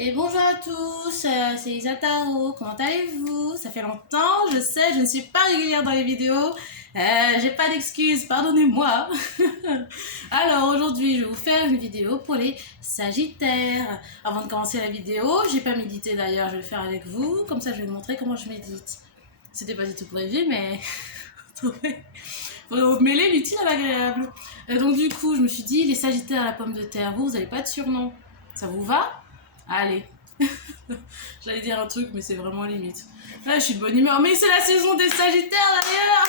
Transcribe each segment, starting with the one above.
Et bonjour à tous, c'est Isataro, comment allez-vous? Ça fait longtemps, je sais, je ne suis pas régulière dans les vidéos, j'ai pas d'excuses, pardonnez-moi. Alors aujourd'hui, je vais vous faire une vidéo pour les Sagittaires. Avant de commencer la vidéo, j'ai pas médité d'ailleurs, je vais le faire avec vous, comme ça je vais vous montrer comment je médite. C'était pas du tout prévu, mais faut mêler l'utile à l'agréable. Et donc du coup, je me suis dit, les Sagittaires à la pomme de terre, vous n'avez pas de surnom. Ça vous va? Allez. J'allais dire un truc, mais c'est vraiment limite. Là, je suis de bonne humeur. Mais c'est la saison des Sagittaires d'ailleurs.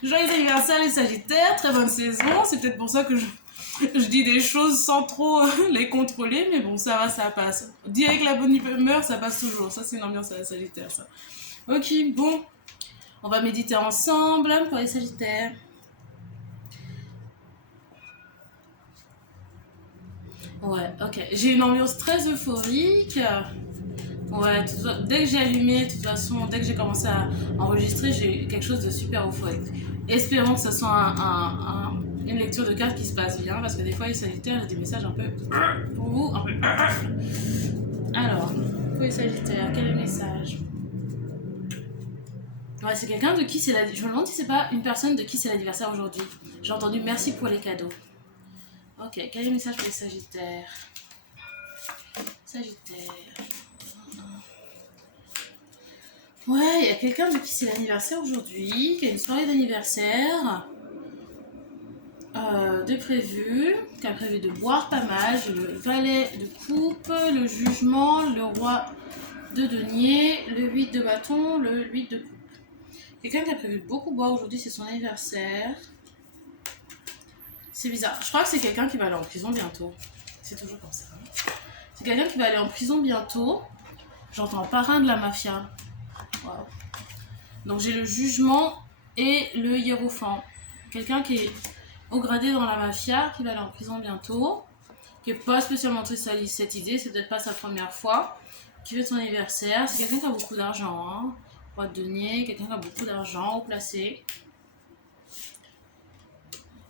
Joyeux anniversaire les Sagittaires, très bonne saison. C'est peut-être pour ça que je dis des choses sans trop les contrôler, mais bon, ça va, ça passe. Dit avec la bonne humeur, ça passe toujours. Ça, c'est une ambiance à la Sagittaire, ça. Ok, bon. On va méditer ensemble pour les Sagittaires. Ouais, ok. J'ai une ambiance très euphorique. Ouais, dès que j'ai allumé, de toute façon, dès que j'ai commencé à enregistrer, j'ai quelque chose de super euphorique. Espérons que ce soit une lecture de cartes qui se passe bien, parce que des fois, les Sagittaires, j'ai des messages un peu pour vous, un peu. Alors, pour les Sagittaires, quel est le message? Ouais, c'est quelqu'un de qui c'est la... Je me demande si c'est pas une personne de qui c'est l'anniversaire aujourd'hui. J'ai entendu merci pour les cadeaux. Ok, quel est le message pour les Sagittaires? Sagittaire. Ouais, il y a quelqu'un de qui c'est l'anniversaire aujourd'hui, qui a une soirée d'anniversaire de prévu, qui a prévu de boire pas mal. J'ai le valet de coupe, le jugement, le roi de denier, le 8 de bâton, le 8 de coupe. Quelqu'un qui a prévu de beaucoup boire aujourd'hui, c'est son anniversaire. C'est bizarre. Je crois que c'est quelqu'un qui va aller en prison bientôt. C'est toujours comme ça. C'est quelqu'un qui va aller en prison bientôt. J'entends parrain de la mafia. Wow. Donc j'ai le jugement et le hiérophant. Quelqu'un qui est au gradé dans la mafia, qui va aller en prison bientôt, qui n'est pas spécialement triste à cette idée, c'est peut-être pas sa première fois, qui fait son anniversaire. C'est quelqu'un qui a beaucoup d'argent, hein. Roi de denier, quelqu'un qui a beaucoup d'argent au placé.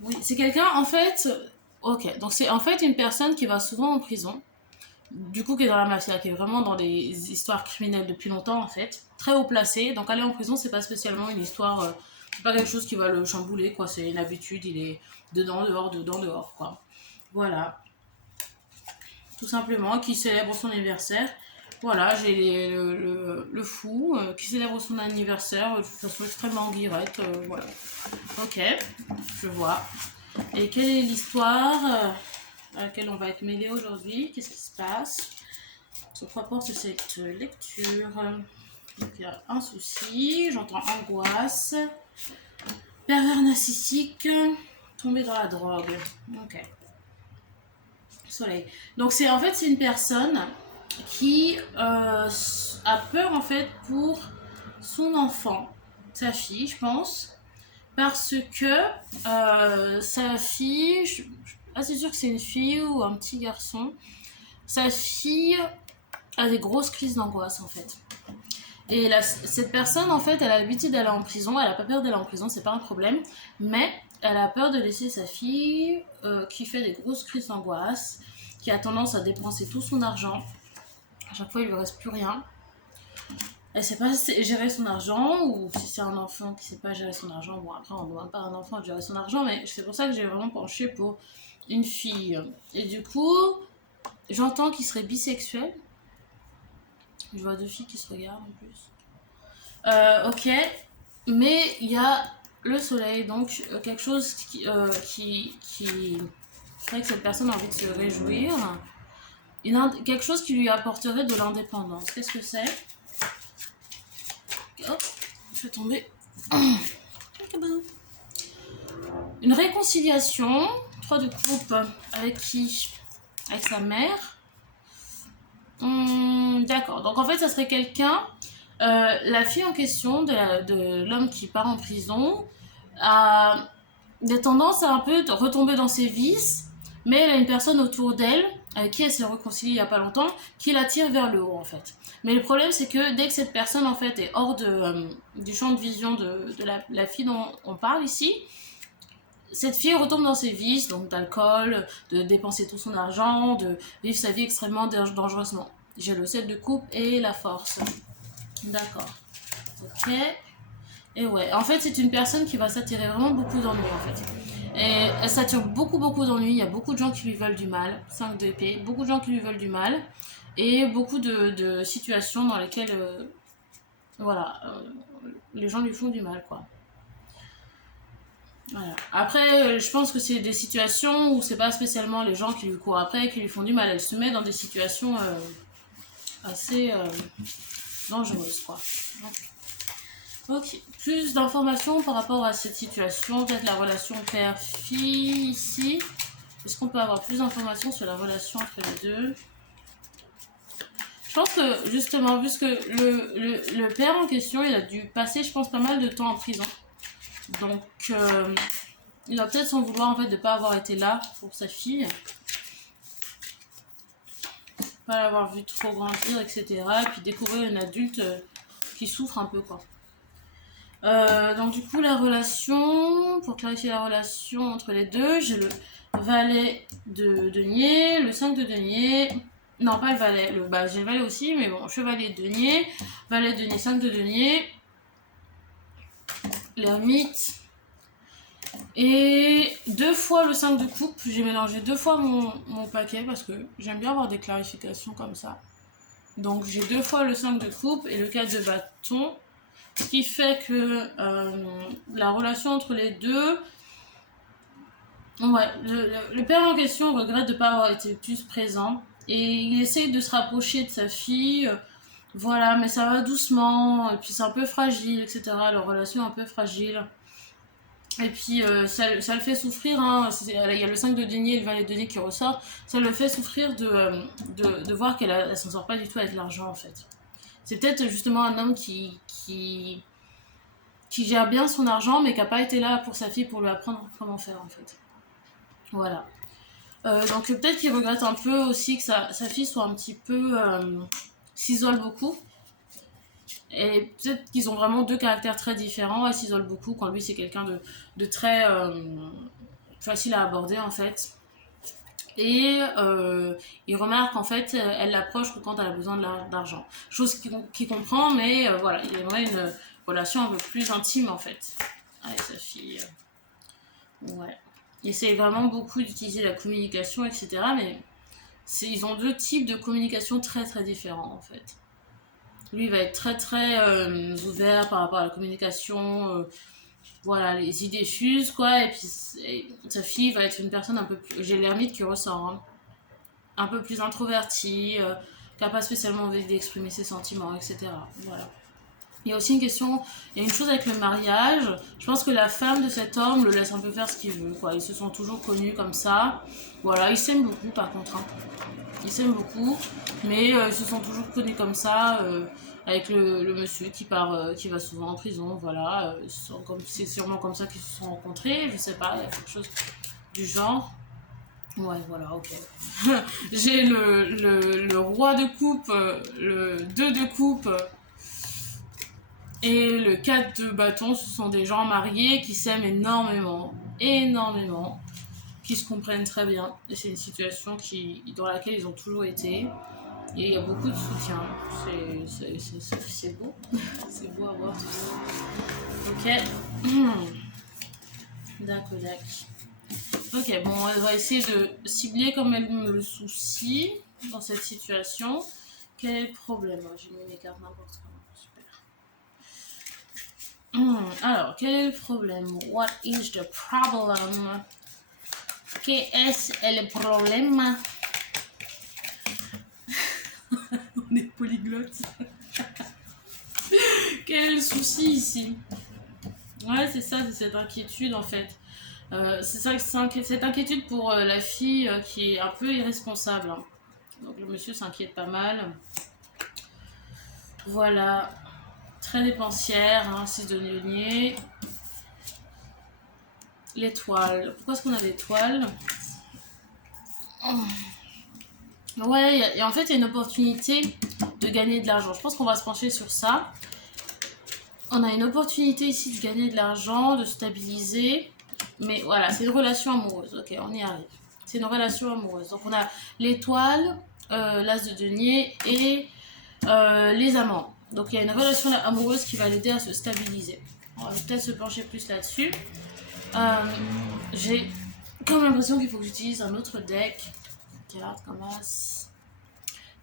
Oui, c'est quelqu'un en fait. Ok, donc c'est en fait une personne qui va souvent en prison. Du coup, qui est dans la mafia, qui est vraiment dans des histoires criminelles depuis longtemps en fait, très haut placé. Donc aller en prison, c'est pas spécialement une histoire, c'est pas quelque chose qui va le chambouler quoi. C'est une habitude, il est dedans, dehors quoi. Voilà, tout simplement, qui célèbre son anniversaire. Voilà, j'ai le fou qui célèbre son anniversaire de façon extrêmement guirette. Voilà. Ok, je vois. Et quelle est l'histoire à laquelle on va être mêlé aujourd'hui? Qu'est-ce qui se passe? Sur quoi porte cette lecture? Donc, il y a un souci, j'entends angoisse, pervers narcissique, tomber dans la drogue. Ok. Soleil. Donc c'est en fait c'est une personne qui a peur en fait pour son enfant, sa fille, je pense, parce que sa fille, je suis assez sûre que c'est une fille ou un petit garçon, sa fille a des grosses crises d'angoisse en fait. Et cette personne, en fait, elle a l'habitude d'aller en prison. Elle n'a pas peur d'aller en prison, c'est pas un problème. Mais elle a peur de laisser sa fille qui fait des grosses crises d'angoisse, qui a tendance à dépenser tout son argent. À chaque fois, il lui reste plus rien. Elle sait pas gérer son argent, ou si c'est un enfant qui sait pas gérer son argent. Bon, après, on ne demande pas à un enfant de gérer son argent, mais c'est pour ça que j'ai vraiment penché pour une fille. Et du coup, j'entends qu'il serait bisexuel. Je vois deux filles qui se regardent en plus. Ok, mais il y a le soleil, donc quelque chose qui ferait que cette personne a envie de se réjouir. Quelque chose qui lui apporterait de l'indépendance. Qu'est-ce que c'est? Hop, je vais tomber. Une réconciliation, 3 de coupe, avec qui? Avec sa mère. D'accord, donc en fait ça serait quelqu'un, la fille en question de l'homme qui part en prison a des tendances à un peu retomber dans ses vices, mais elle a une personne autour d'elle avec qui elle s'est réconciliée il n'y a pas longtemps qui la tire vers le haut en fait. Mais le problème c'est que dès que cette personne en fait est hors du champ de vision de la fille dont on parle ici, cette fille retombe dans ses vices, donc d'alcool, de dépenser tout son argent, de vivre sa vie extrêmement dangereusement. J'ai le 7 de coupe et la force. D'accord. Ok. Et ouais, en fait, c'est une personne qui va s'attirer vraiment beaucoup d'ennuis, en fait. Et elle s'attire beaucoup d'ennuis. Il y a beaucoup de gens qui lui veulent du mal. 5 d'épée. Beaucoup de gens qui lui veulent du mal. Et beaucoup de situations dans lesquelles, voilà, les gens lui font du mal, quoi. Voilà. Après, je pense que c'est des situations où c'est pas spécialement les gens qui lui courent après qui lui font du mal. Elle se met dans des situations assez dangereuses, quoi. Ok, plus d'informations par rapport à cette situation, peut-être la relation père-fille ici. Est-ce qu'on peut avoir plus d'informations sur la relation entre les deux? Je pense que justement, puisque le père en question, il a dû passer, je pense, pas mal de temps en prison. Donc, il va peut-être s'en vouloir en fait de ne pas avoir été là pour sa fille. Pas l'avoir vu trop grandir, etc. Et puis découvrir une adulte qui souffre un peu, quoi. Donc du coup la relation, pour clarifier la relation entre les deux, j'ai le valet de denier, le 5 de denier, non pas le valet, j'ai le valet aussi, mais bon, chevalier de denier, valet de denier, 5 de denier, l'ermite, et 2 fois le 5 de coupe. J'ai mélangé 2 fois mon paquet parce que j'aime bien avoir des clarifications comme ça. Donc j'ai 2 fois le 5 de coupe et le 4 de bâton. Ce qui fait que la relation entre les deux, ouais, le père en question regrette de ne pas avoir été plus présent et il essaye de se rapprocher de sa fille, voilà, mais ça va doucement, et puis c'est un peu fragile, etc. Leur relation est un peu fragile. Et puis ça le fait souffrir, hein. Il y a le 5 de denier et le valet de denier qui ressort, ça le fait souffrir de voir qu'elle ne s'en sort pas du tout avec l'argent en fait. C'est peut-être justement un homme qui gère bien son argent, mais qui n'a pas été là pour sa fille pour lui apprendre comment faire, en fait. Voilà. Donc peut-être qu'il regrette un peu aussi que sa fille soit un petit peu... s'isole beaucoup. Et peut-être qu'ils ont vraiment 2 caractères très différents. Elle s'isole beaucoup quand lui, c'est quelqu'un de très facile à aborder, en fait. Et il remarque en fait, elle l'approche que quand elle a besoin d'argent. Chose qu'il comprend, mais voilà, il aimerait une relation un peu plus intime en fait avec sa fille. Ouais. Il essaie vraiment beaucoup d'utiliser la communication, etc. Mais ils ont 2 types de communication très différents en fait. Lui, il va être très ouvert par rapport à la communication. Voilà, les idées fusent, quoi. Et puis, sa fille va être une personne un peu plus... J'ai l'ermite qui ressort, hein. Un peu plus introvertie, qui n'a pas spécialement envie d'exprimer ses sentiments, etc. Voilà. Il y a aussi une question, il y a une chose avec le mariage. Je pense que la femme de cet homme le laisse un peu faire ce qu'il veut, quoi. Ils se sont toujours connus comme ça. Voilà, ils s'aiment beaucoup par contre, hein. Ils s'aiment beaucoup, mais ils se sont toujours connus comme ça, avec le monsieur qui part, qui va souvent en prison. Voilà, c'est sûrement comme ça qu'ils se sont rencontrés. Je sais pas, il y a quelque chose du genre. Ouais, voilà, ok. J'ai le roi de coupe, le 2 de coupe et le 4 de bâton. Ce sont des gens mariés qui s'aiment énormément, qui se comprennent très bien. Et c'est une situation dans laquelle ils ont toujours été. Et il y a beaucoup de soutien. C'est beau. C'est beau à voir tout ça. Ok. D'accord. Ok, bon, elle va essayer de cibler comme elle me le soucie dans cette situation. Quel est le problème? J'ai mis mes cartes n'importe comment. Super. Alors, quel est le problème? What is the problem? Qu'est-ce le problème? On est polyglotte. Quel est le souci ici? Ouais, c'est ça, c'est cette inquiétude en fait. C'est ça, cette inquiétude pour la fille qui est un peu irresponsable, hein. Donc le monsieur s'inquiète pas mal. Voilà. Très dépensière, hein, 6 de denier. L'étoile. Pourquoi est-ce qu'on a l'étoile? Ouais, et en fait, il y a une opportunité de gagner de l'argent. Je pense qu'on va se pencher sur ça. On a une opportunité ici de gagner de l'argent, de stabiliser. Mais voilà, c'est une relation amoureuse. Ok, on y arrive. C'est une relation amoureuse. Donc on a l'étoile, l'as de denier et les amants. Donc il y a une relation amoureuse qui va l'aider à se stabiliser. On va peut-être se pencher plus là-dessus. J'ai comme l'impression qu'il faut que j'utilise un autre deck. Carte comme as.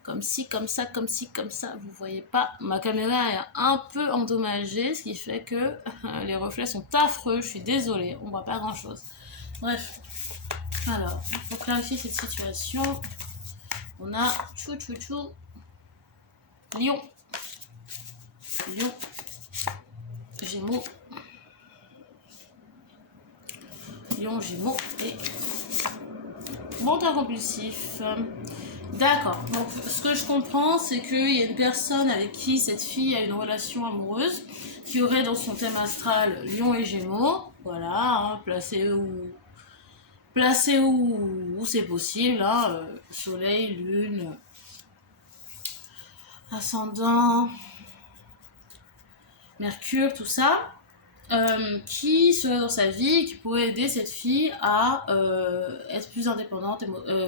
Comme ci, comme ça, comme ci, comme ça. Vous voyez pas. Ma caméra est un peu endommagée, ce qui fait que les reflets sont affreux. Je suis désolée, on voit pas grand-chose. Bref. Alors, pour clarifier cette situation, on a chou chou chou. Lion. Lion. Gémeaux. Lion, Gémeaux et menteur compulsif. D'accord. Donc, ce que je comprends, c'est qu'il y a une personne avec qui cette fille a une relation amoureuse, qui aurait dans son thème astral Lion et Gémeaux. Voilà, hein, placé où c'est possible. Hein, soleil, lune, ascendant, Mercure, tout ça. Qui serait dans sa vie, qui pourrait aider cette fille à être plus indépendante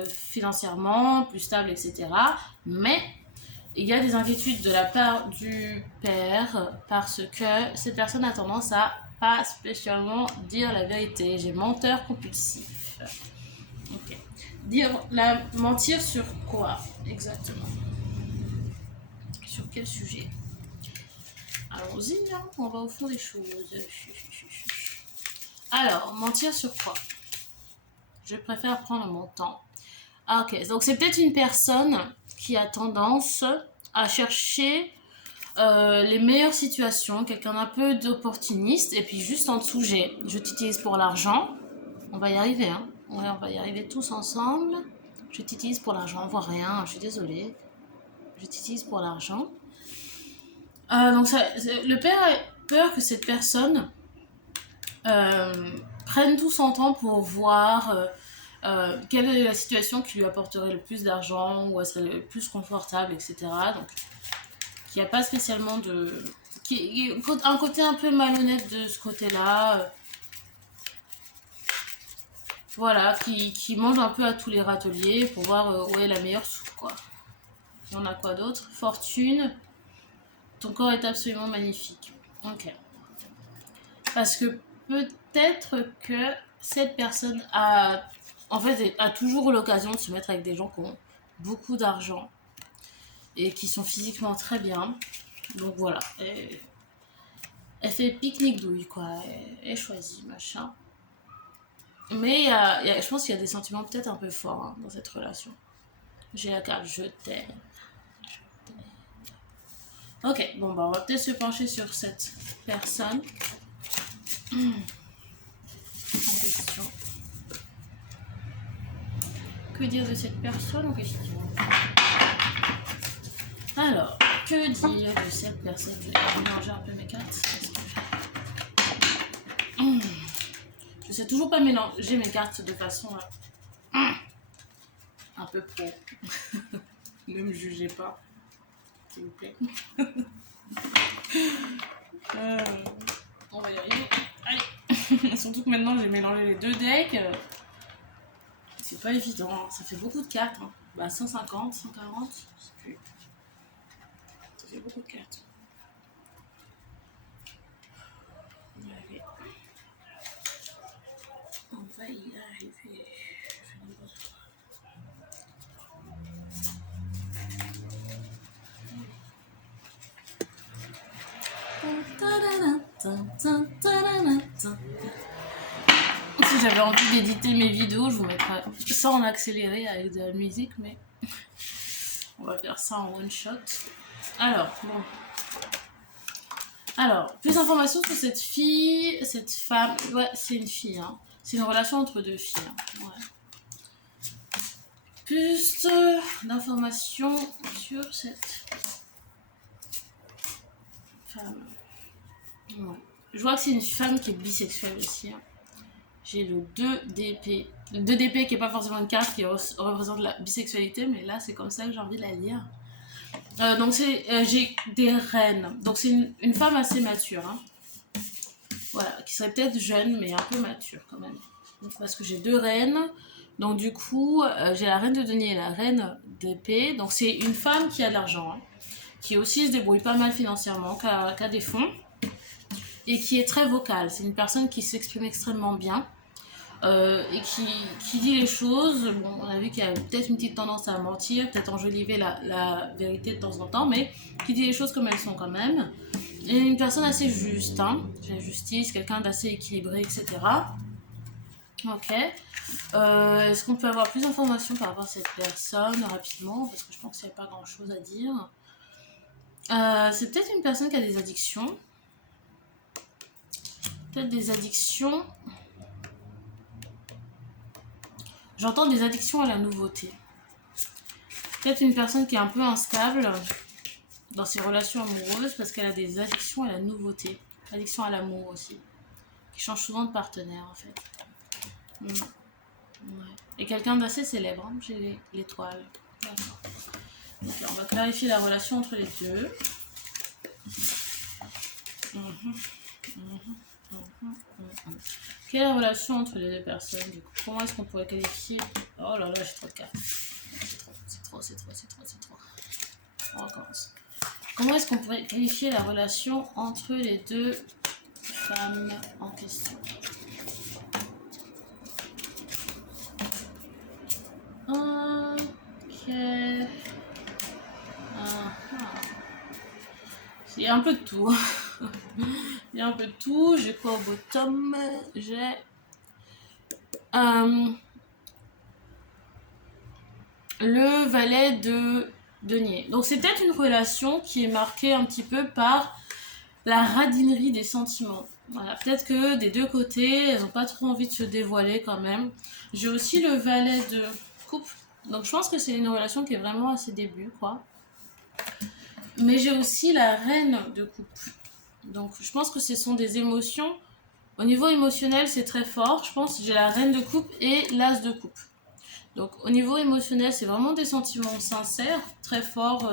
financièrement, plus stable, etc. Mais il y a des inquiétudes de la part du père parce que cette personne a tendance à pas spécialement dire la vérité. J'ai menteur compulsif. Ok. Mentir sur quoi exactement? Sur quel sujet? Allons-y, hein, on va au fond des choses. Alors, mentir sur quoi? Je préfère prendre mon temps. Ah, ok, donc c'est peut-être une personne qui a tendance à chercher les meilleures situations, quelqu'un d'un peu d'opportuniste, et puis juste en dessous, je t'utilise pour l'argent. On va y arriver, hein. Ouais, on va y arriver tous ensemble. Je t'utilise pour l'argent, on voit rien, je suis désolée. Je t'utilise pour l'argent. Donc le père a peur que cette personne prenne tout son temps pour voir quelle est la situation qui lui apporterait le plus d'argent, où elle serait le plus confortable, etc. Donc, il n'y a pas spécialement de... un côté un peu malhonnête de ce côté-là. Voilà, qui mange un peu à tous les râteliers pour voir où est la meilleure soupe, quoi. Il y en a quoi d'autre? Fortune. Ton corps est absolument magnifique. Ok. Parce que peut-être que cette personne a toujours l'occasion de se mettre avec des gens qui ont beaucoup d'argent et qui sont physiquement très bien. Donc voilà. Elle fait pique-nique douille, quoi. Elle choisit, machin. Mais je pense qu'il y a des sentiments peut-être un peu forts, hein, dans cette relation. J'ai la carte je t'aime. Ok, bon, bah on va peut-être se pencher sur cette personne en question. Que dire de cette personne en question? Alors, que dire de cette personne? Je vais mélanger un peu mes cartes. Je sais toujours pas mélanger mes cartes de façon un peu pro. Ne me jugez pas, s'il vous plaît. On va y arriver. Allez. Surtout que maintenant j'ai mélangé les deux decks. C'est pas évident, hein. Ça fait beaucoup de cartes. Hein. Bah 150, 140, je sais plus. Ça fait beaucoup de cartes. On va y arriver. On va y arriver. Si j'avais envie d'éditer mes vidéos, je vous mettrais ça en accéléré avec de la musique, mais on va faire ça en one shot. Alors, bon. Alors, plus d'informations sur cette fille, cette femme. Ouais, c'est une fille, hein. C'est une relation entre deux filles. Hein. Ouais. Plus d'informations sur cette femme. Ouais. Je vois que c'est une femme qui est bisexuelle aussi. Hein. J'ai le 2 d'épée. Le 2 d'épée qui n'est pas forcément une carte qui représente la bisexualité, mais là c'est comme ça que j'ai envie de la lire. Donc j'ai des reines. Donc c'est une femme assez mature. Hein. Voilà, qui serait peut-être jeune, mais un peu mature quand même. Donc, parce que j'ai 2 reines. Donc du coup, j'ai la reine de denier et la reine d'épée. Donc c'est une femme qui a de l'argent, hein, qui aussi se débrouille pas mal financièrement, qui a des fonds, et qui est très vocale. C'est une personne qui s'exprime extrêmement bien. Et qui dit les choses. Bon, on a vu qu'il y a peut-être une petite tendance à mentir, peut-être enjoliver la vérité de temps en temps, mais qui dit les choses comme elles sont quand même. Et une personne assez juste, hein, la justice, quelqu'un d'assez équilibré, etc. Ok. Est-ce qu'on peut avoir plus d'informations par rapport à cette personne rapidement? Parce que je pense qu'il n'y a pas grand-chose à dire. C'est peut-être une personne qui a des addictions. Peut-être des addictions. J'entends des addictions à la nouveauté. Peut-être une personne qui est un peu instable dans ses relations amoureuses parce qu'elle a des addictions à la nouveauté. Addiction à l'amour aussi. Qui change souvent de partenaire en fait. Ouais. Et quelqu'un d'assez célèbre, hein, j'ai l'étoile. D'accord. Donc là, on va clarifier la relation entre les deux. Quelle est la relation entre les deux personnes du coup? Comment est-ce qu'on pourrait qualifier? Oh là là, j'ai trop de cartes. C'est trop. On recommence. Comment est-ce qu'on pourrait qualifier la relation entre les deux femmes en question? Ok. Il y a un peu de tout. Il y a un peu de tout. J'ai quoi au bottom? J'ai le valet de denier. Donc c'est peut-être une relation qui est marquée un petit peu par la radinerie des sentiments. Voilà, peut-être que des deux côtés, elles n'ont pas trop envie de se dévoiler quand même. J'ai aussi le valet de coupe. Donc je pense que c'est une relation qui est vraiment à ses débuts, quoi. Mais j'ai aussi la reine de coupe. Donc je pense que ce sont des émotions. Au niveau émotionnel, c'est très fort. Je pense que j'ai la reine de coupe et l'as de coupe. Donc au niveau émotionnel, c'est vraiment des sentiments sincères, très forts.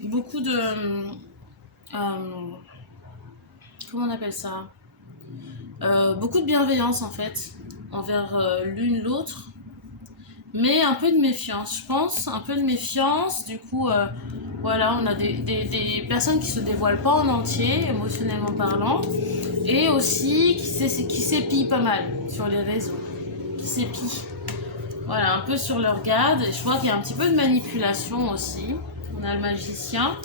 Beaucoup de... comment on appelle ça? Beaucoup de bienveillance en fait, envers l'une l'autre. Mais un peu de méfiance, je pense. Un peu de méfiance. Du coup, voilà, on a des personnes qui se dévoilent pas en entier, émotionnellement parlant. Et aussi qui s'épient pas mal sur les réseaux. Qui s'épient. Voilà, un peu sur leur garde. Je vois qu'il y a un petit peu de manipulation aussi. On a le magicien.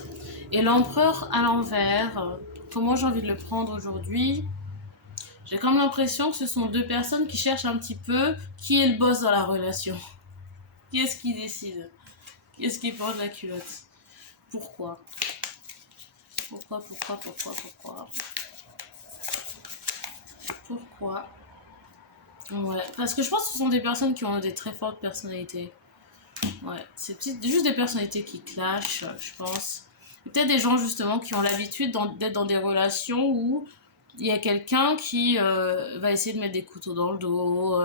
Et l'empereur à l'envers. Comment j'ai envie de le prendre aujourd'hui? J'ai comme l'impression que ce sont deux personnes qui cherchent un petit peu qui est le boss dans la relation. Qui est-ce qui décide? Qui est-ce qui porte la culotte? Pourquoi? Pourquoi? Ouais, parce que je pense que ce sont des personnes qui ont des très fortes personnalités. Ouais, c'est juste des personnalités qui clashent, je pense. Peut-être des gens justement qui ont l'habitude d'être dans des relations où il y a quelqu'un qui va essayer de mettre des couteaux dans le dos,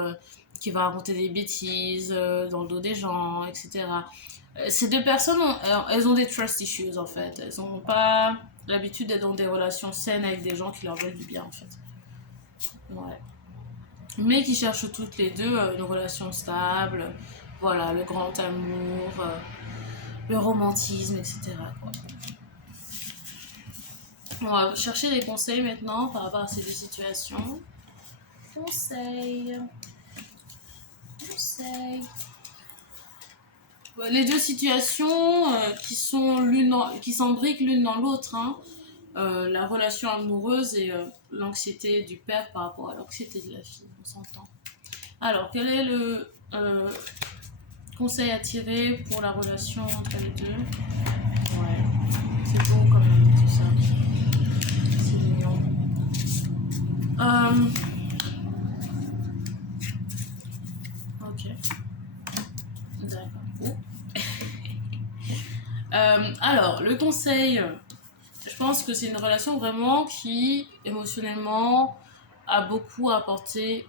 qui va raconter des bêtises dans le dos des gens, etc. Ces deux personnes, elles ont des trust issues en fait. Elles n'ont pas l'habitude d'être dans des relations saines avec des gens qui leur veulent du bien en fait. Ouais. Mais qui cherchent toutes les deux une relation stable, voilà, le grand amour, le romantisme, etc. quoi. On va chercher des conseils maintenant par rapport à ces deux situations. Conseils. Les deux situations qui s'embriquent l'une dans l'autre. Hein. La relation amoureuse et l'anxiété du père par rapport à l'anxiété de la fille. On s'entend. Alors, quel est le conseil à tirer pour la relation entre les deux? Ouais, c'est beau quand même tout ça. C'est mignon. Ok. D'accord. Oh. Alors, le conseil, je pense que c'est une relation vraiment qui, émotionnellement, a beaucoup apporté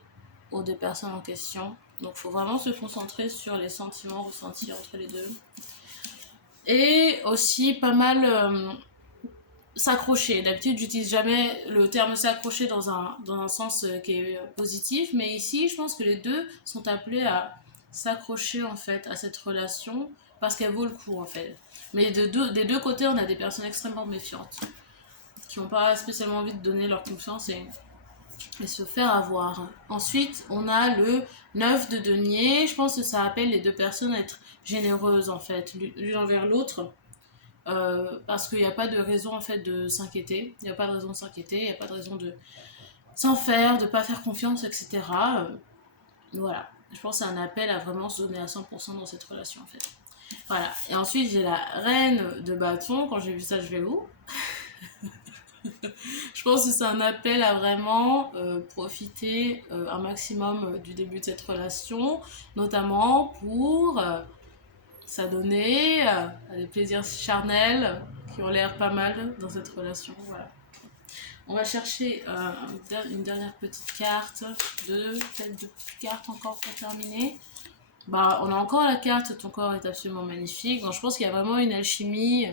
aux deux personnes en question. Donc, il faut vraiment se concentrer sur les sentiments ressentis entre les deux. Et aussi pas mal s'accrocher. D'habitude, j'utilise jamais le terme s'accrocher dans un sens qui est positif, mais ici, je pense que les deux sont appelés à s'accrocher en fait à cette relation parce qu'elle vaut le coup en fait. Mais des deux côtés, on a des personnes extrêmement méfiantes qui n'ont pas spécialement envie de donner leur confiance et se faire avoir. Ensuite, on a le 9 de denier. Je pense que ça appelle les deux personnes à être généreuses en fait, l'une envers l'autre. Parce qu'il n'y a pas de raison en fait de s'inquiéter, il n'y a pas de raison de s'inquiéter, il n'y a pas de raison de s'en faire, de ne pas faire confiance, etc. Voilà, je pense que c'est un appel à vraiment se donner à 100% dans cette relation en fait. Voilà, et ensuite j'ai la reine de bâton, quand j'ai vu ça je vais où. Je pense que c'est un appel à vraiment profiter un maximum du début de cette relation, notamment pour s'adonner à des plaisirs charnels qui ont l'air pas mal dans cette relation. Voilà. On va chercher une dernière petite carte, peut-être deux petites cartes encore pour terminer. Bah, on a encore la carte ton corps est absolument magnifique. Donc je pense qu'il y a vraiment une alchimie,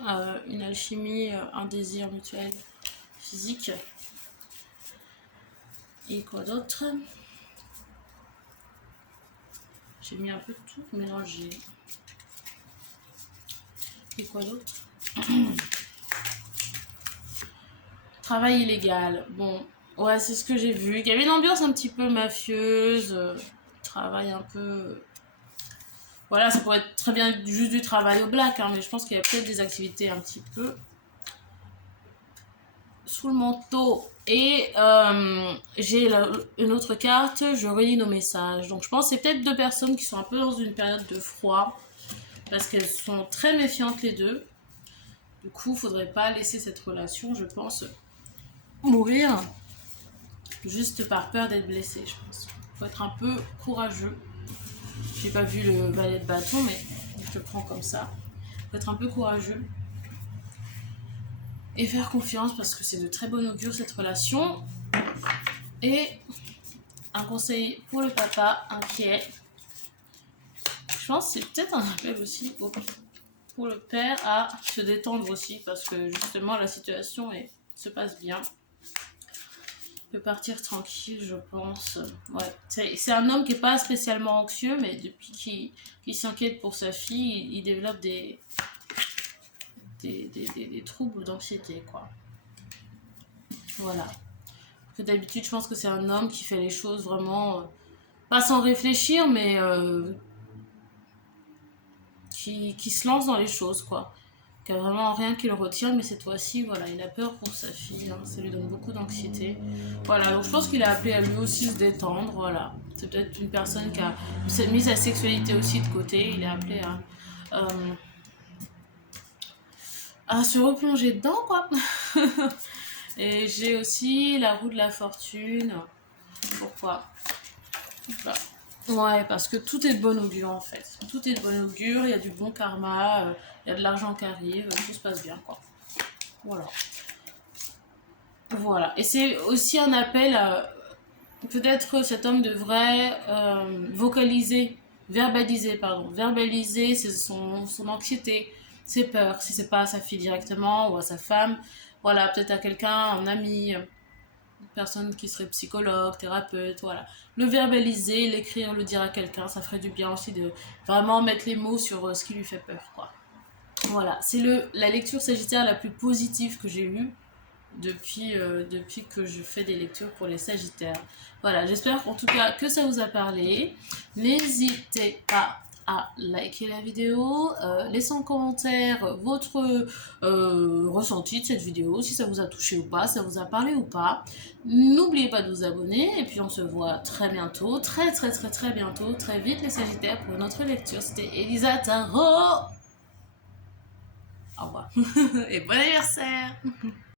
un désir mutuel physique. Et quoi d'autre? J'ai mis un peu de tout mélangé. Et quoi d'autre? Travail illégal. Bon, ouais, c'est ce que j'ai vu. Il y avait une ambiance un petit peu mafieuse. Travail un peu... Voilà, ça pourrait être très bien juste du travail au black, hein, mais je pense qu'il y a peut-être des activités un petit peu sous le manteau. Et j'ai une autre carte, je relis nos messages. Donc je pense que c'est peut-être deux personnes qui sont un peu dans une période de froid, parce qu'elles sont très méfiantes les deux. Du coup, il faudrait pas laisser cette relation, je pense, mourir juste par peur d'être blessé, je pense. Il faut être un peu courageux. J'ai pas vu le valet de bâton, mais je le prends comme ça. Il faut être un peu courageux et faire confiance parce que c'est de très bon augure cette relation. Et un conseil pour le papa inquiet. Je pense que c'est peut-être un appel aussi pour le père à se détendre aussi parce que justement la situation se passe bien. Il peut partir tranquille, je pense. Ouais. C'est un homme qui n'est pas spécialement anxieux, mais depuis qu'il s'inquiète pour sa fille, il développe des troubles d'anxiété, quoi. Voilà. D'habitude, je pense que c'est un homme qui fait les choses vraiment, pas sans réfléchir, mais qui se lance dans les choses, quoi. Qui a vraiment rien qui le retient, mais cette fois-ci, voilà, il a peur pour sa fille, hein, ça lui donne beaucoup d'anxiété. Voilà, donc je pense qu'il a appelé à lui aussi se détendre, voilà. C'est peut-être une personne qui a mis sa sexualité aussi de côté, il est appelé à se replonger dedans, quoi. Et j'ai aussi la roue de la fortune. Pourquoi? Voilà. Ouais, parce que tout est de bon augure en fait. Tout est de bon augure, il y a du bon karma, il y a de l'argent qui arrive, tout se passe bien, quoi. Voilà. Voilà. Et c'est aussi un appel à... Peut-être cet homme devrait verbaliser son anxiété, ses peurs, si c'est pas à sa fille directement ou à sa femme. Voilà, peut-être à quelqu'un, un ami, personne qui serait psychologue, thérapeute, voilà. Le verbaliser, l'écrire, le dire à quelqu'un, ça ferait du bien aussi de vraiment mettre les mots sur ce qui lui fait peur, quoi. Voilà, c'est la lecture sagittaire la plus positive que j'ai eue depuis que je fais des lectures pour les sagittaires. Voilà, j'espère en tout cas que ça vous a parlé. N'hésitez pas à liker la vidéo, laissez en commentaire votre ressenti de cette vidéo, si ça vous a touché ou pas, si ça vous a parlé ou pas. N'oubliez pas de vous abonner et puis on se voit très bientôt, très bientôt, très vite les sagittaires pour une autre lecture. C'était Elisa Tarot. Au revoir et bon anniversaire.